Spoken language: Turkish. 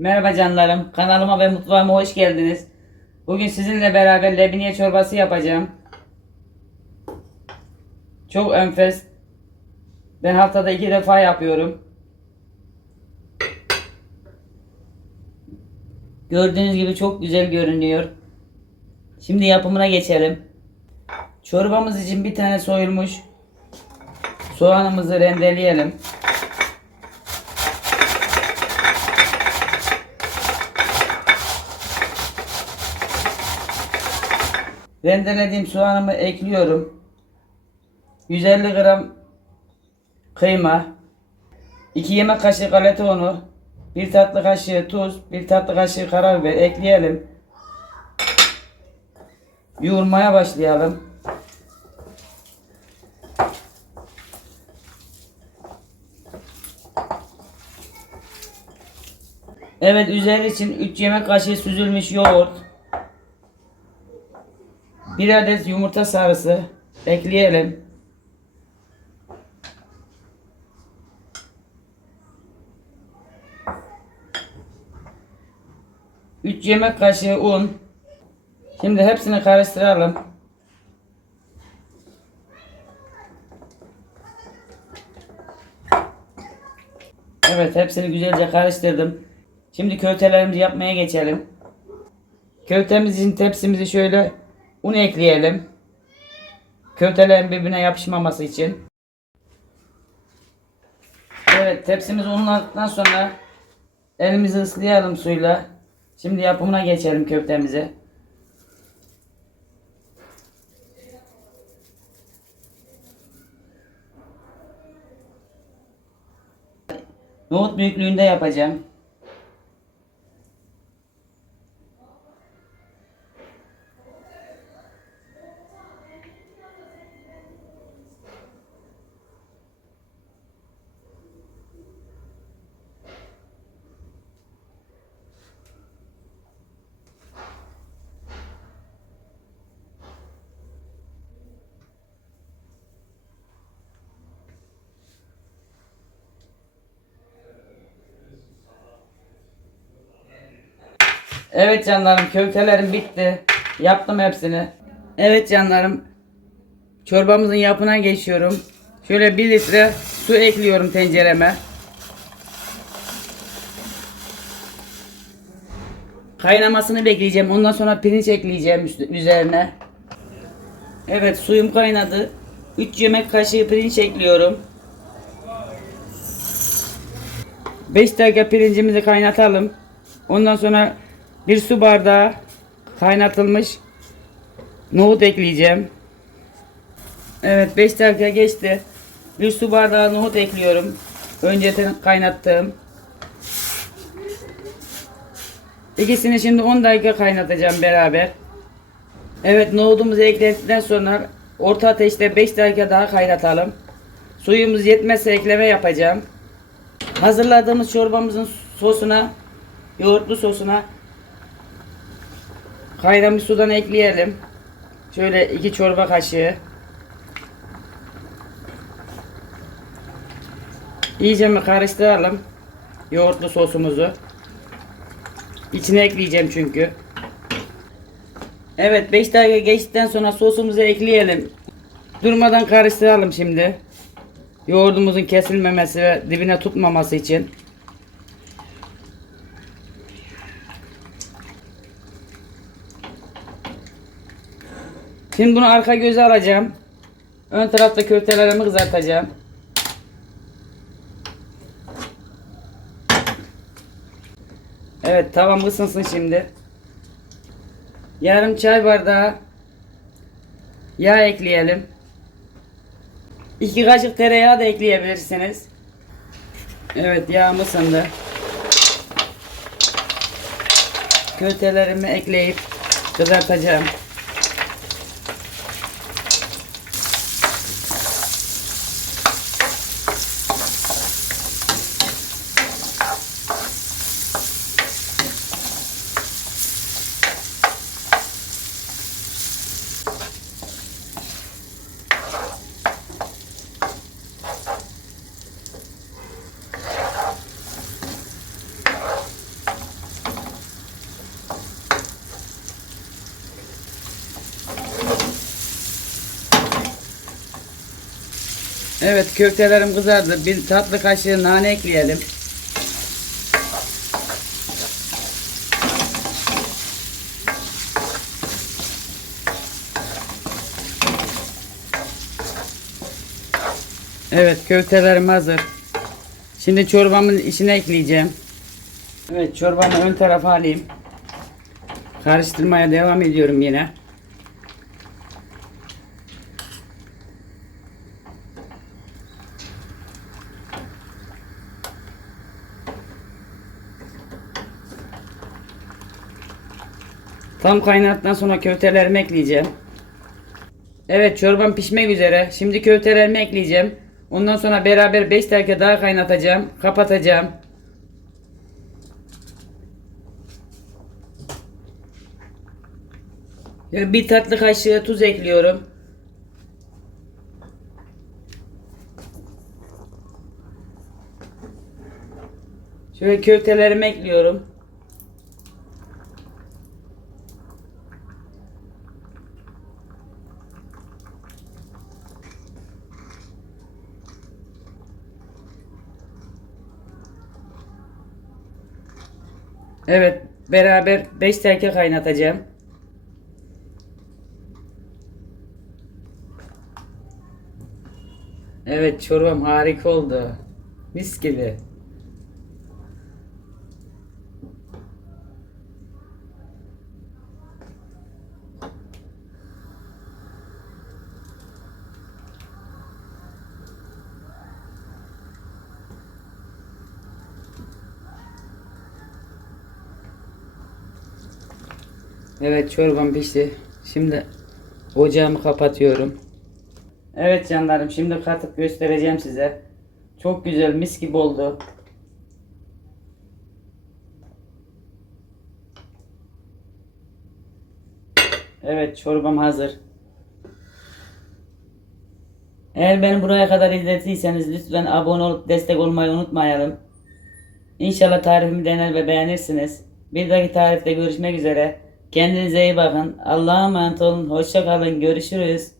Merhaba canlarım. Kanalıma ve mutfağıma hoş geldiniz. Bugün sizinle beraber lebeniye çorbası yapacağım. Çok enfes. Ben haftada iki defa yapıyorum. Gördüğünüz gibi çok güzel görünüyor. Şimdi yapımına geçelim. Çorbamız için bir tane soyulmuş soğanımızı rendeleyelim. Rendelediğim soğanımı ekliyorum. 150 gram kıyma, 2 yemek kaşığı galeta unu, 1 tatlı kaşığı tuz, 1 tatlı kaşığı karabiber ekleyelim. Yoğurmaya başlayalım. Evet üzeri için 3 yemek kaşığı süzülmüş yoğurt. 1 adet yumurta sarısı ekleyelim. Üç yemek kaşığı un. Şimdi hepsini karıştıralım. Evet hepsini güzelce karıştırdım. Şimdi köftelerimizi yapmaya geçelim. Köftemiz için tepsimizi şöyle un ekleyelim. Köftelerin birbirine yapışmaması için. Evet tepsimizi unladıktan sonra elimizi ıslayalım suyla. Şimdi yapımına geçelim köftemize. Nohut büyüklüğünde yapacağım. Evet canlarım köftelerim bitti. Yaptım hepsini. Evet canlarım. Çorbamızın yapına geçiyorum. Şöyle 1 litre su ekliyorum tencereme. Kaynamasını bekleyeceğim. Ondan sonra pirinç ekleyeceğim üzerine. Evet suyum kaynadı. 3 yemek kaşığı pirinç ekliyorum. 5 dakika pirincimizi kaynatalım. Ondan sonra bir su bardağı kaynatılmış nohut ekleyeceğim. Evet 5 dakika geçti. Bir su bardağı nohut ekliyorum. Önceden kaynattığım. İkisini şimdi 10 dakika kaynatacağım beraber. Evet nohudumuzu ekledikten sonra orta ateşte 5 dakika daha kaynatalım. Suyumuz yetmezse ekleme yapacağım. Hazırladığımız çorbamızın sosuna, yoğurtlu sosuna kaynamış sudan ekleyelim. Şöyle iki çorba kaşığı. İyice mi karıştıralım yoğurtlu sosumuzu. İçine ekleyeceğim çünkü. Evet 5 dakika geçtikten sonra sosumuzu ekleyelim. Durmadan karıştıralım şimdi. Yoğurdumuzun kesilmemesi ve dibine tutmaması için. Şimdi bunu arka göze alacağım. Ön tarafta köftelerimi kızartacağım. Evet tavam ısınsın şimdi. Yarım çay bardağı yağ ekleyelim. 2 kaşık tereyağı da ekleyebilirsiniz. Evet yağım ısındı. Köftelerimi ekleyip kızartacağım. Evet köftelerim kızardı. Bir tatlı kaşığı nane ekleyelim. Evet köftelerim hazır. Şimdi çorbamın içine ekleyeceğim. Evet çorbamı ön tarafa alayım. Karıştırmaya devam ediyorum yine. Tam kaynattıktan sonra köftelerimi ekleyeceğim. Evet çorbam pişmek üzere. Şimdi köftelerimi ekleyeceğim. Ondan sonra beraber 5 dakika daha kaynatacağım. Kapatacağım. Bir tatlı kaşığı tuz ekliyorum. Şöyle köftelerimi ekliyorum. Evet, beraber 5 dakika kaynatacağım. Evet, çorbam harika oldu. Mis gibi. Evet çorbam pişti. Şimdi ocağımı kapatıyorum. Evet canlarım şimdi katıp göstereceğim size. Çok güzel mis gibi oldu. Evet çorbam hazır. Eğer beni buraya kadar izlediyseniz lütfen abone olup destek olmayı unutmayalım. İnşallah tarifimi dener ve beğenirsiniz. Bir dahaki tarifte görüşmek üzere. Kendinize iyi bakın. Allah'a emanet olun. Hoşça kalın. Görüşürüz.